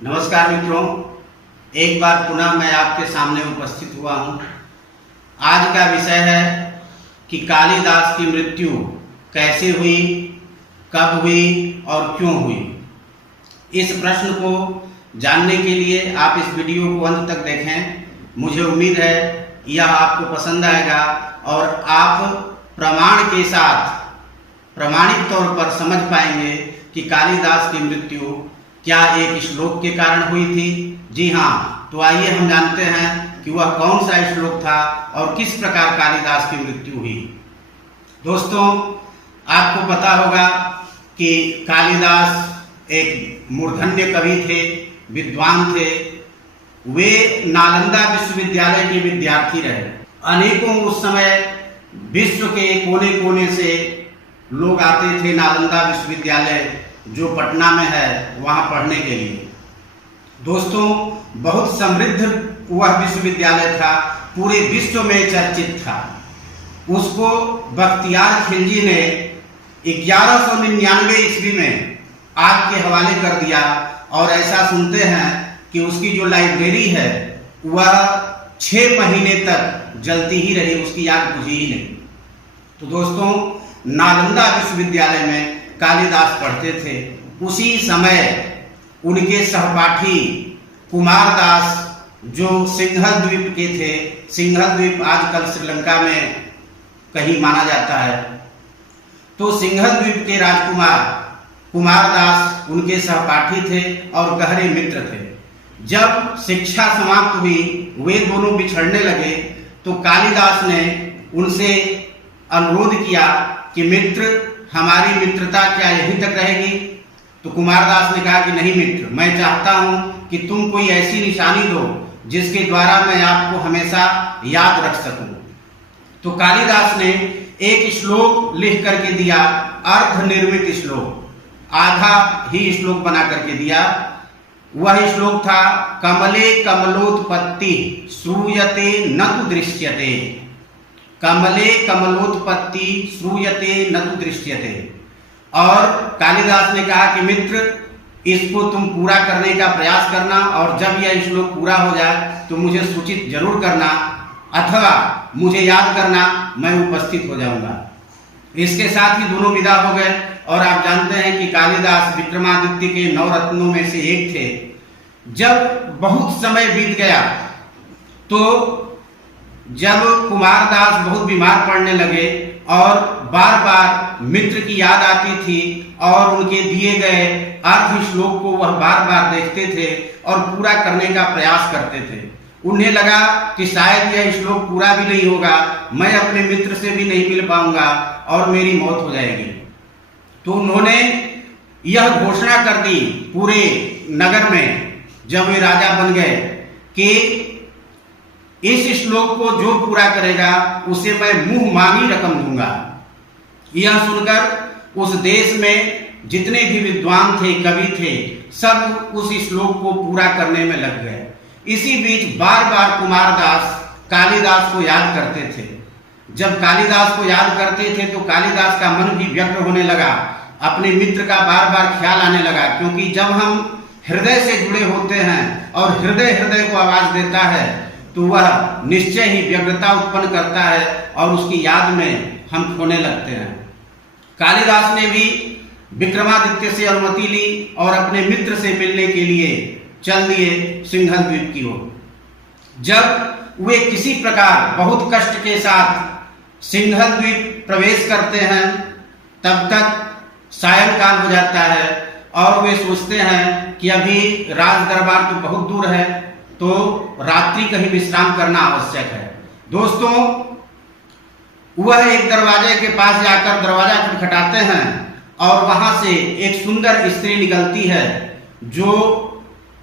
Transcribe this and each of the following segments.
नमस्कार मित्रों, एक बार पुनः मैं आपके सामने उपस्थित हुआ हूँ। आज का विषय है कि कालिदास की मृत्यु कैसे हुई, कब हुई और क्यों हुई। इस प्रश्न को जानने के लिए आप इस वीडियो को अंत तक देखें। मुझे उम्मीद है यह आपको पसंद आएगा और आप प्रमाण के साथ प्रमाणिक तौर पर समझ पाएंगे कि कालिदास की मृत्यु क्या एक श्लोक के कारण हुई थी। जी हाँ, तो आइए हम जानते हैं कि वह कौन सा श्लोक था और किस प्रकार कालिदास की मृत्यु हुई। दोस्तों, आपको पता होगा कि कालिदास एक मूर्धन्य कवि थे, विद्वान थे। वे नालंदा विश्वविद्यालय के विद्यार्थी रहे। अनेकों उस समय विश्व के कोने कोने से लोग आते थे नालंदा विश्वविद्यालय जो पटना में है वहाँ पढ़ने के लिए। दोस्तों, बहुत समृद्ध वह विश्वविद्यालय था, पूरे विश्व में चर्चित था। उसको बख्तियार खिलजी ने 1199 ईस्वी में आग के हवाले कर दिया और ऐसा सुनते हैं कि उसकी जो लाइब्रेरी है वह 6 महीने तक जलती ही रही, उसकी आग बुझी ही नहीं। तो दोस्तों, नालंदा विश्वविद्यालय में कालिदास पढ़ते थे। उसी समय उनके सहपाठी कुमारदास जो सिंहल द्वीप के थे, सिंहल द्वीप आजकल श्रीलंका में कहीं माना जाता है, तो सिंहल द्वीप के राजकुमार कुमारदास उनके सहपाठी थे और गहरे मित्र थे। जब शिक्षा समाप्त हुई, वे दोनों बिछड़ने लगे, तो कालिदास ने उनसे अनुरोध किया कि मित्र, हमारी मित्रता क्या यहीं तक रहेगी? तो कुमारदास ने कहा कि नहीं मित्र, मैं चाहता हूं कि तुम कोई ऐसी निशानी दो जिसके द्वारा मैं आपको हमेशा याद रख सकूं। तो कालिदास ने एक श्लोक लिख करके दिया, अर्ध निर्मित श्लोक, आधा ही श्लोक बना करके दिया। वह श्लोक था, कमले कमलोत्पत्ति श्रूयते न तु दृश्यते। कमले कमलोत्पत्ति श्रूयते न तु दृश्यते। और कालिदास ने कहा कि मित्र, इसको तुम पूरा करने का प्रयास करना और जब यह श्लोक पूरा हो जाए तो मुझे सूचित जरूर करना अथवा मुझे याद करना, मैं उपस्थित हो जाऊंगा। इसके साथ ही दोनों विदा हो गए। और आप जानते हैं कि कालिदास विक्रमादित्य के 9 रत्नों में से एक थे। जब बहुत समय बीत गया तो जब कुमारदास बहुत बीमार पड़ने लगे और बार बार मित्र की याद आती थी और उनके दिए गए अर्ध श्लोक को वह बार बार देखते थे और पूरा करने का प्रयास करते थे। उन्हें लगा कि शायद यह श्लोक पूरा भी नहीं होगा, मैं अपने मित्र से भी नहीं मिल पाऊंगा और मेरी मौत हो जाएगी। तो उन्होंने यह घोषणा कर दी पूरे नगर में, जब वे राजा बन गए, कि इस श्लोक को जो पूरा करेगा उसे मैं मुंह मांगी रकम दूंगा। यह सुनकर उस देश में जितने भी विद्वान थे, कवि थे, सब उस श्लोक को पूरा करने में लग गए। इसी बीच बार बार कुमारदास कालिदास को याद करते थे। जब कालिदास को याद करते थे तो कालिदास का मन भी व्यग्र होने लगा, अपने मित्र का बार बार ख्याल आने लगा। क्योंकि जब हम हृदय से जुड़े होते हैं और हृदय हृदय को आवाज देता है तो वह निश्चय ही व्यग्रता उत्पन्न करता है और उसकी याद में हम खोने लगते हैं। कालिदास ने भी विक्रमादित्य से अनुमति ली और अपने मित्र से मिलने के लिए चल दिए सिंहल द्वीप की ओर। जब वे किसी प्रकार बहुत कष्ट के साथ सिंहल द्वीप प्रवेश करते हैं, तब तक सायंकाल हो जाता है और वे सोचते हैं कि अभी राज दरबार तो बहुत दूर है, तो रात्रि कहीं विश्राम करना आवश्यक है। दोस्तों, वह एक दरवाजे के पास जाकर दरवाजा खटखटाते हैं और वहां से एक सुंदर स्त्री निकलती है जो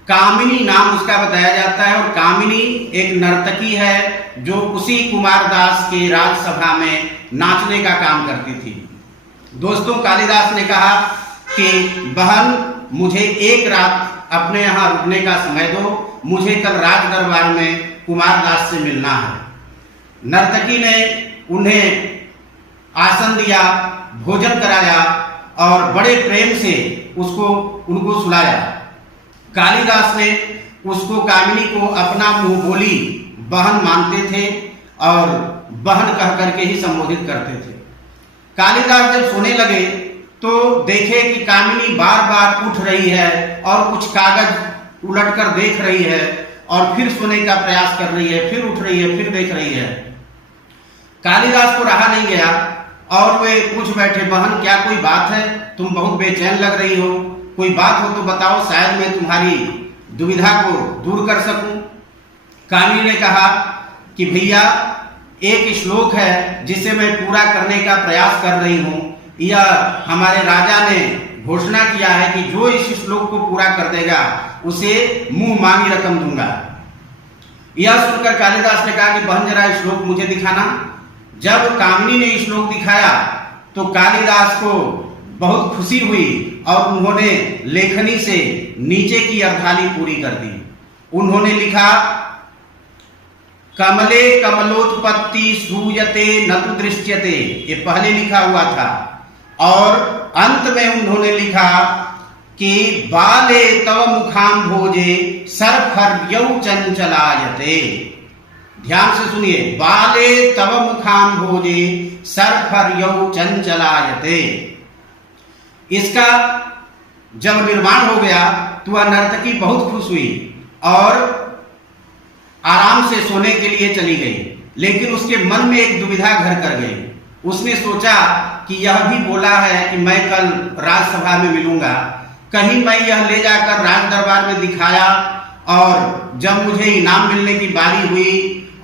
कामिनी नाम उसका बताया जाता है। और कामिनी एक नर्तकी है जो उसी कुमारदास के राजसभा में नाचने का काम करती थी। दोस्तों, कालिदास ने कहा कि बहन, मुझे एक रात अपने यहाँ रुकने का समय दो, मुझे कल राज दरबार में कुमारदास से मिलना है। नर्तकी ने उन्हें आसन दिया, भोजन कराया और बड़े प्रेम से उनको सुलाया। कालिदास ने उसको, कामिनी को अपना मुंह बोली बहन मानते थे और बहन कह करके ही संबोधित करते थे। कालिदास जब सोने लगे तो देखे कि कामिनी बार बार उठ रही है और कुछ कागज उलटकर देख रही है और फिर सोने का प्रयास कर रही है, फिर उठ रही है, फिर देख रही है। कालिदास को रहा नहीं गया और वे पूछ बैठे, बहन क्या कोई बात है? तुम बहुत बेचैन लग रही हो, कोई बात हो तो बताओ, शायद मैं तुम्हारी दुविधा को दूर कर सकूं। कामिनी ने कहा कि भैया एक श्लोक है जिसे मैं पूरा करने का प्रयास कर रही हूं। यह हमारे राजा ने घोषणा किया है कि जो इस श्लोक को पूरा कर देगा उसे मुंह मांगी रकम दूंगा। यह सुनकर कालिदास ने कहा कि बहन जरा श्लोक मुझे दिखाना। जब कामिनी ने श्लोक दिखाया तो कालिदास को बहुत खुशी हुई और उन्होंने लेखनी से नीचे की अर्धाली पूरी कर दी। उन्होंने लिखा, कमले कमलोत्पत्ति श्रूयते न तु दृश्यते, ये पहले लिखा हुआ था। और अंत में उन्होंने लिखा कि बाले तव मुखाम्भोजे सर्फर्यौ चंचलायते। ध्यान से सुनिए, बाले तव मुखाम्भोजे सर्फर्यौ चंचलायते। इसका जब निर्माण हो गया तो वह नर्तकी बहुत खुश हुई और आराम से सोने के लिए चली गई। लेकिन उसके मन में एक दुविधा घर कर गई। उसने सोचा कि यह भी बोला है कि मैं कल राजसभा में मिलूंगा, कहीं मैं यह ले जाकर राज दरबार में दिखाया और जब मुझे इनाम मिलने की बारी हुई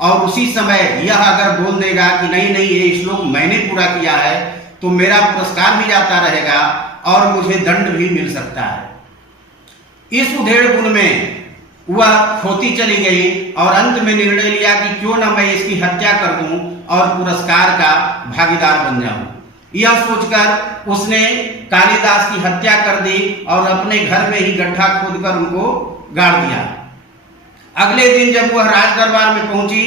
और उसी समय यह अगर बोल देगा कि नहीं नहीं ये श्लोक मैंने पूरा किया है तो मेरा पुरस्कार भी जाता रहेगा और मुझे दंड भी मिल सकता है। इस उधेड़ बुन में वह खोती चली गई और अंत में निर्णय लिया कि क्यों ना मैं इसकी हत्या कर दूं और पुरस्कार का भागीदार बन जाऊं। यह सोचकर उसने कालिदास की हत्या कर दी और अपने घर में ही गड्ढा खोदकर उनको गाड़ दिया। अगले दिन जब वह राज दरबार में पहुंची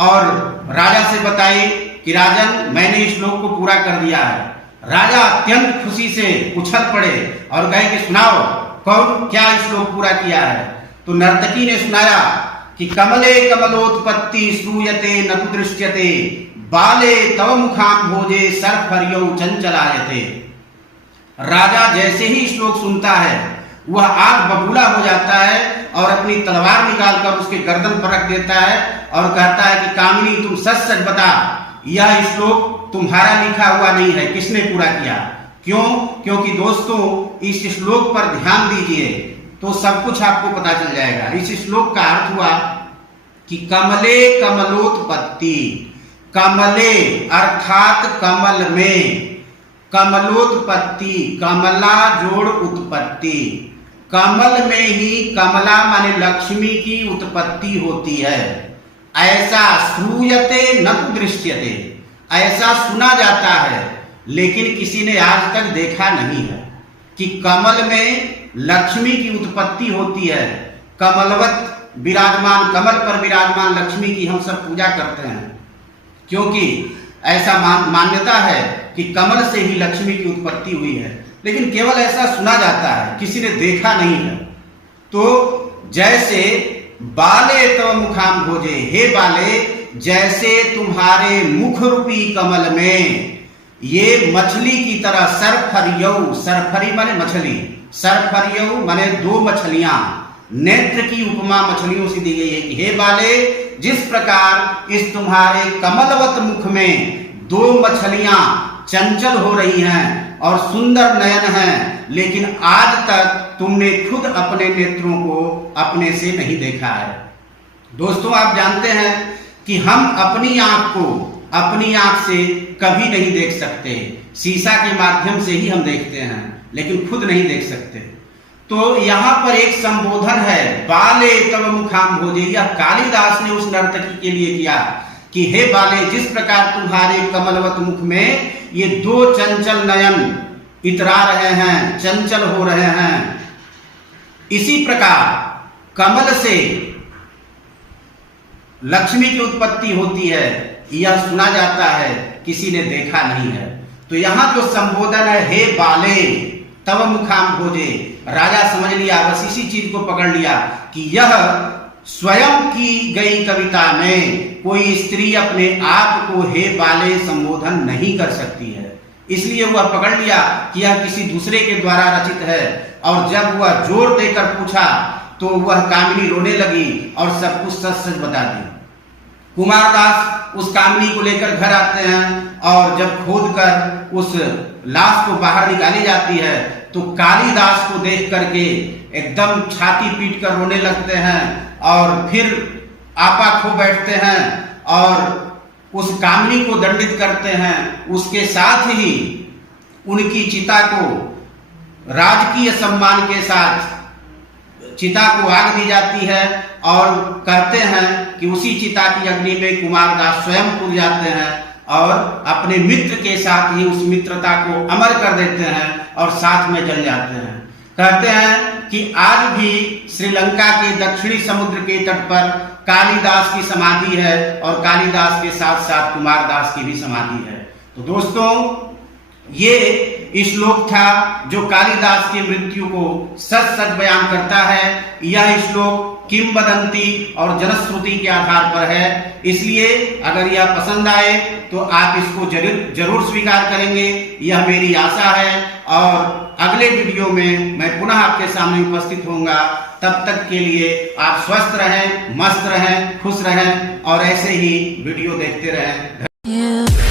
और राजा से बताई कि राजन मैंने इस श्लोक को पूरा कर दिया है, राजा अत्यंत खुशी से उछल पड़े और कहे कि सुनाओ कौन क्या श्लोक पूरा किया है। तो नर्तकी ने सुनाया कि कमले कमलोत्पत्ति श्रूयते न तु दृश्यते बाले तव मुखाम्भोजे सर्फर्यौ चंचलायते। राजा जैसे ही श्लोक सुनता है वह आग बबूला हो जाता है और अपनी तलवार निकालकर उसके गर्दन पर रख देता है और कहता है कि कामिनी तुम सच सच बता, यह श्लोक तुम्हारा लिखा हुआ नहीं है, किसने पूरा किया? क्यों? क्योंकि दोस्तों इस श्लोक पर ध्यान दीजिए तो सब कुछ आपको पता चल जाएगा। इस श्लोक का अर्थ हुआ कि कमले कमलोत्पत्ति, कमले अर्थात कमल में, कमलोत्पत्ति कमला जोड़ उत्पत्ति, कमल में ही कमला माने लक्ष्मी की उत्पत्ति होती है। ऐसा श्रूयते न तु दृश्यते, ऐसा सुना जाता है लेकिन किसी ने आज तक देखा नहीं है कि कमल में लक्ष्मी की उत्पत्ति होती है। कमलवत विराजमान, कमल पर विराजमान लक्ष्मी की हम सब पूजा करते हैं क्योंकि ऐसा मान्यता है कि कमल से ही लक्ष्मी की उत्पत्ति हुई है। लेकिन केवल ऐसा सुना जाता है, किसी ने देखा नहीं है। तो जैसे बाले तव मुखाम्भोजे, हे बाले जैसे तुम्हारे मुख रूपी कमल में ये मछली की तरह सरफरियौ, सरफरी माने मछली, सरफरियौ माने दो मछलियां, नेत्र की उपमा मछलियों से दी गई है कि हे बाले जिस प्रकार इस तुम्हारे कमलवत मुख में दो मछलियां चंचल हो रही हैं और सुंदर नयन हैं, लेकिन आज तक तुमने खुद अपने नेत्रों को अपने से नहीं देखा है। दोस्तों आप जानते हैं कि हम अपनी आंख को अपनी आंख से कभी नहीं देख सकते, शीशा के माध्यम से ही हम देखते हैं लेकिन खुद नहीं देख सकते। तो यहाँ पर एक संबोधन है बाले तव मुखाम्भोजे, यह कालिदास ने उस नर्तकी के लिए किया कि हे बाले जिस प्रकार तुम्हारे कमलवत मुख में ये दो चंचल नयन इतरा रहे हैं, चंचल हो रहे हैं, इसी प्रकार कमल से लक्ष्मी की उत्पत्ति होती है, यह सुना जाता है, किसी ने देखा नहीं है। तो यहाँ जो संबोधन है हे बाले तव मुखाम्भोजे, राजा समझ लिया, बस इसी चीज को पकड़ लिया कि यह स्वयं की गई कविता में कोई स्त्री अपने आप को हे बाले संबोधन नहीं कर सकती है, इसलिए वह पकड़ लिया कि यह किसी दूसरे के द्वारा रचित है। और जब वह जोर देकर पूछा तो वह कामिनी रोने लगी और सब कुछ सच सच बता दी। कुमारदास उस कामिनी को लेकर घर आते हैं और जब खोद कर उस लाश को बाहर निकाली जाती है तो कालिदास को देख करके एकदम छाती पीट कर रोने लगते हैं और फिर आपा खो बैठते हैं और उस कामिनी को दंडित करते हैं। उसके साथ ही उनकी चिता को राजकीय सम्मान के साथ चिता को आग दी जाती है और कहते हैं कि उसी चिता की अग्नि में कुमारदास स्वयं कूद जाते हैं और अपने मित्र के साथ ही उस मित्रता को अमर कर देते हैं और साथ में जल जाते हैं। कहते हैं कि आज भी श्रीलंका के दक्षिणी समुद्र के तट पर कालिदास की समाधि है और कालिदास के साथ साथ कुमारदास की भी समाधि है। तो दोस्तों, ये श्लोक था जो कालिदास की मृत्यु को सच सच बयान करता है। यह श्लोक किंवदंती और जनश्रुति के आधार पर है, इसलिए अगर यह पसंद आए तो आप इसको जरूर स्वीकार करेंगे, यह मेरी आशा है। और अगले वीडियो में मैं पुनः आपके सामने उपस्थित होऊंगा। तब तक के लिए आप स्वस्थ रहें, मस्त रहें, खुश रहें और ऐसे ही वीडियो देखते रहें।